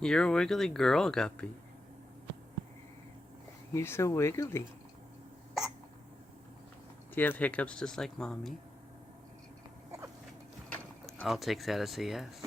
You're a wiggly girl, Guppy. You're so wiggly. Do you have hiccups just like Mommy? I'll take that as a yes.